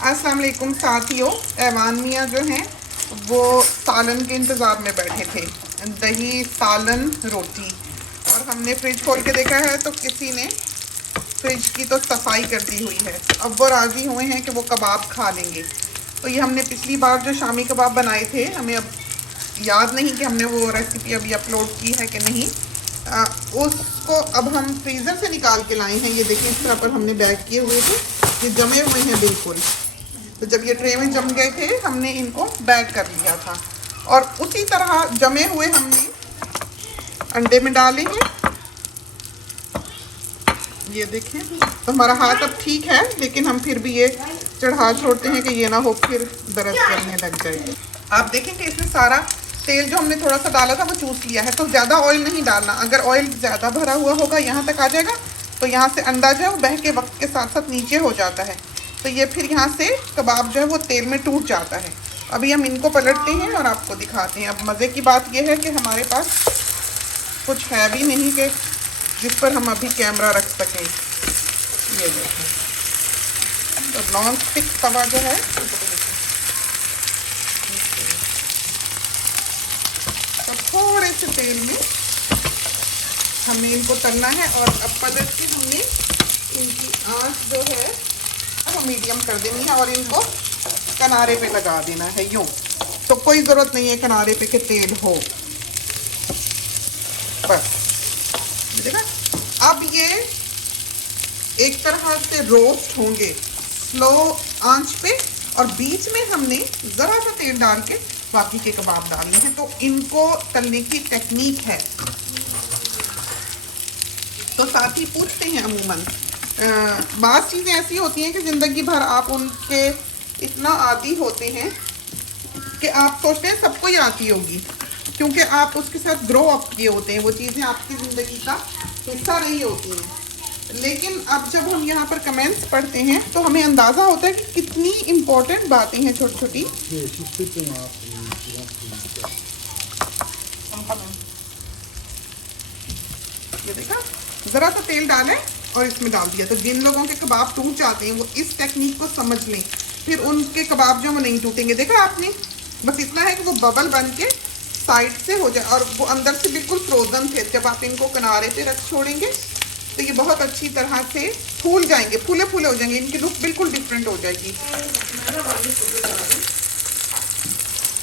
अस्सलाम वालेकुम साथियों, ऐवान मियाँ जो हैं वो सालन के इंतज़ार में बैठे थे। दही, सालन, रोटी। और हमने फ्रिज खोल के देखा है तो किसी ने फ्रिज की तो सफाई कर दी हुई है। अब वो राज़ी हुए हैं कि वो कबाब खा लेंगे। तो ये हमने पिछली बार जो शामी कबाब बनाए थे, हमें अब याद नहीं कि हमने वो रेसिपी अभी अपलोड की है कि नहीं। उसको अब हम फ्रीज़र से निकाल के लाए हैं। ये देखिए, इस तरह पर हमने बैग किए हुए थे, ये जमे हुए हैं बिल्कुल। तो जब ये ट्रे में जम गए थे, हमने इनको बैग कर लिया था और उसी तरह जमे हुए हमने अंडे में डाले हैं। ये देखें, तो हमारा हाथ अब ठीक है, लेकिन हम फिर भी ये चढ़ा छोड़ते हैं कि ये ना हो फिर दर्द करने लग जाए। आप देखें कि इसमें सारा तेल जो हमने थोड़ा सा डाला था वो चूस लिया है। तो ज़्यादा ऑयल नहीं डालना। अगर ऑयल ज़्यादा भरा हुआ होगा, यहाँ तक आ जाएगा, तो यहाँ से अंडा जो है वो बह के वक्त के साथ साथ नीचे हो जाता है। तो ये फिर यहाँ से कबाब जो है वो तेल में टूट जाता है। अभी हम इनको पलटते हैं और आपको दिखाते हैं। अब मज़े की बात यह है कि हमारे पास कुछ है भी नहीं कि जिस पर हम अभी कैमरा रख सकें। ये देखें, तो नॉन स्टिक तवा जो है, तो थोड़े से तेल में हमने इनको तलना है। और अब पलट के हमने इनकी आंच जो है वो मीडियम कर देनी है और इनको किनारे पे लगा देना है यूँ। तो कोई ज़रूरत नहीं है किनारे पे कि तेल हो, बस। देखा, अब ये एक तरह से रोस्ट होंगे स्लो आंच पे, और बीच में हमने ज़रा सा तेल डाल के बाकी के कबाब डालने हैं। तो इनको तलने की टेक्निक है। तो साथी पूछते हैं अमूमन, बाज़ चीज़ें ऐसी होती हैं कि ज़िंदगी भर आप उनके इतना आदी होते हैं कि आप सोचते हैं सबको ही आती होगी, क्योंकि आप उसके साथ ग्रो अप किए होते हैं। वो चीज़ें आपकी ज़िंदगी का हिस्सा नहीं होती हैं। लेकिन अब जब हम यहाँ पर कमेंट्स पढ़ते हैं तो हमें अंदाज़ा होता है कि कितनी इम्पोर्टेंट बातें हैं छोटी छोटी। ये देखा, ज़रा सा तेल डालें और इसमें डाल दिया। तो जिन लोगों के कबाब टूट जाते हैं वो इस टेक्निक को समझ लें, फिर उनके कबाब जो वो नहीं टूटेंगे। देखा आपने, बस इतना है कि वो बबल बन के साइड से हो जाए और वो अंदर से बिल्कुल फ्रोज़न थे। जब आप इनको किनारे पे रख छोड़ेंगे तो ये बहुत अच्छी तरह से फूल जाएंगे, फूले फूले हो जाएंगे। इनकी लुक बिल्कुल डिफरेंट हो जाएगी।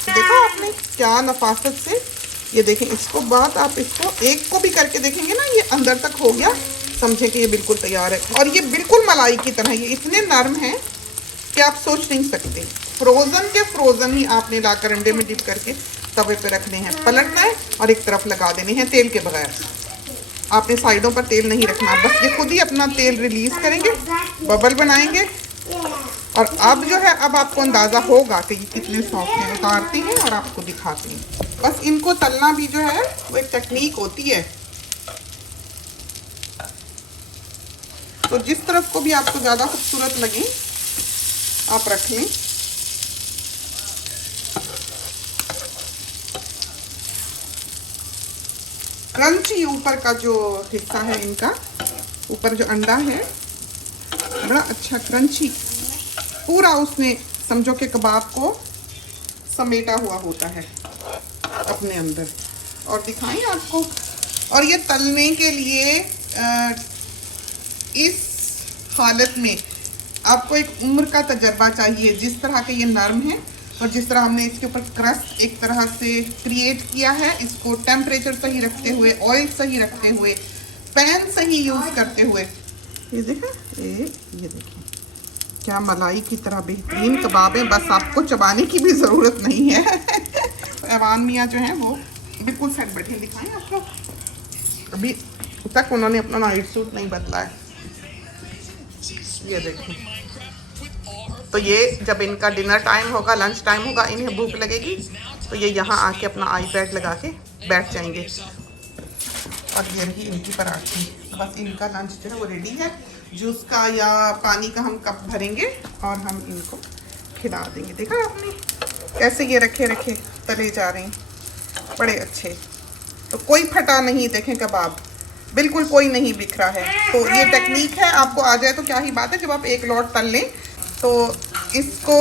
देखा आपने क्या नफासत से। ये देखें, इसको बाद आप इसको एक को भी करके देखेंगे ना, ये अंदर तक हो गया, समझे कि ये बिल्कुल तैयार है। और ये बिल्कुल मलाई की तरह, ये इतने नरम हैं कि आप सोच नहीं सकते। फ्रोज़न के फ्रोज़न ही आपने लाकर अंडे में डिप करके तवे पे रखने हैं, पलटना है और एक तरफ लगा देने हैं तेल के बगैर। आपने साइडों पर तेल नहीं रखना, बस ये खुद ही अपना तेल रिलीज़ करेंगे, बबल बनाएंगे। और अब जो है, अब आपको अंदाज़ा होगा कि ये कितने सॉफ्ट हैं। उतारते हैं और आपको दिखाते हैं। बस इनको तलना भी जो है वो एक टेक्निक होती है। तो जिस तरफ को भी आपको ज़्यादा खूबसूरत लगे आप रख लें। क्रंची ऊपर का जो हिस्सा है इनका, ऊपर जो अंडा है बड़ा अच्छा क्रंची, पूरा उसने समझो कि कबाब को समेटा हुआ होता है अपने अंदर। और दिखाएं आपको। और ये तलने के लिए इस हालत में आपको एक उम्र का तजर्बा चाहिए। जिस तरह के ये नरम है और जिस तरह हमने इसके ऊपर क्रस्ट एक तरह से क्रिएट किया है, इसको टेम्परेचर सही रखते हुए, ऑयल सही रखते हुए, पैन सही यूज़ करते हुए। ये देखें, ये देखिए क्या मलाई की तरह बेहतरीन कबाब है। बस आपको चबाने की भी ज़रूरत नहीं है। ऐवान मियाँ जो हैं वो बिल्कुल सेट बैठे। दिखाएं आपको, अभी तक उन्होंने अपना नाइट सूट नहीं बदला है। ये देखें, तो ये जब इनका डिनर टाइम होगा, लंच टाइम होगा, इन्हें भूख लगेगी तो ये यहाँ आके अपना आईपैड लगा के बैठ जाएंगे। और ये रही इनकी पराठी। बस इनका लंच जो है वो रेडी है। जूस का या पानी का हम कप भरेंगे और हम इनको खिला देंगे। देखा आपने कैसे ये रखे रखे तले जा रहे हैं, बड़े अच्छे। तो कोई फटा नहीं, देखें कबाब बिल्कुल कोई नहीं बिखरा है। तो ये टेक्निक है, आपको आ जाए तो क्या ही बात है। जब आप एक लॉट तल लें तो इसको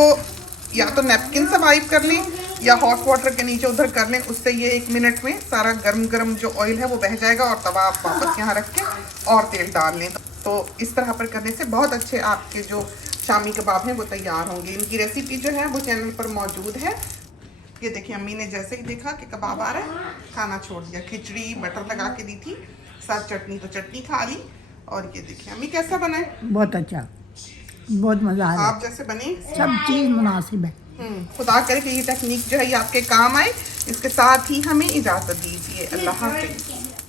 या तो नैपकिन से वाइप कर लें या हॉट वाटर के नीचे उधर कर लें, उससे ये 1 मिनट में सारा गरम गरम जो ऑयल है वो बह जाएगा और तवा आप वापस यहाँ रख के और तेल डाल लें। तो इस तरह पर करने से बहुत अच्छे आपके जो शामी कबाब हैं वो तैयार होंगे। इनकी रेसिपी जो है वो चैनल पर मौजूद है। ये देखिए अम्मी ने जैसे ही देखा कि कबाब आ रहा है खाना छोड़ दिया, खिचड़ी बटर लगा के दी थी, साथ चटनी तो चटनी खा ली। और ये देखिए अम्मी कैसा बना है? बहुत अच्छा, बहुत मज़ा आया। आप जैसे बने सब चीज़ मुनासिब है। खुदा करे कि ये टेक्निक जो है ये आपके काम आए। इसके साथ ही हमें इजाज़त दीजिए। अल्लाह हाफ़िज़।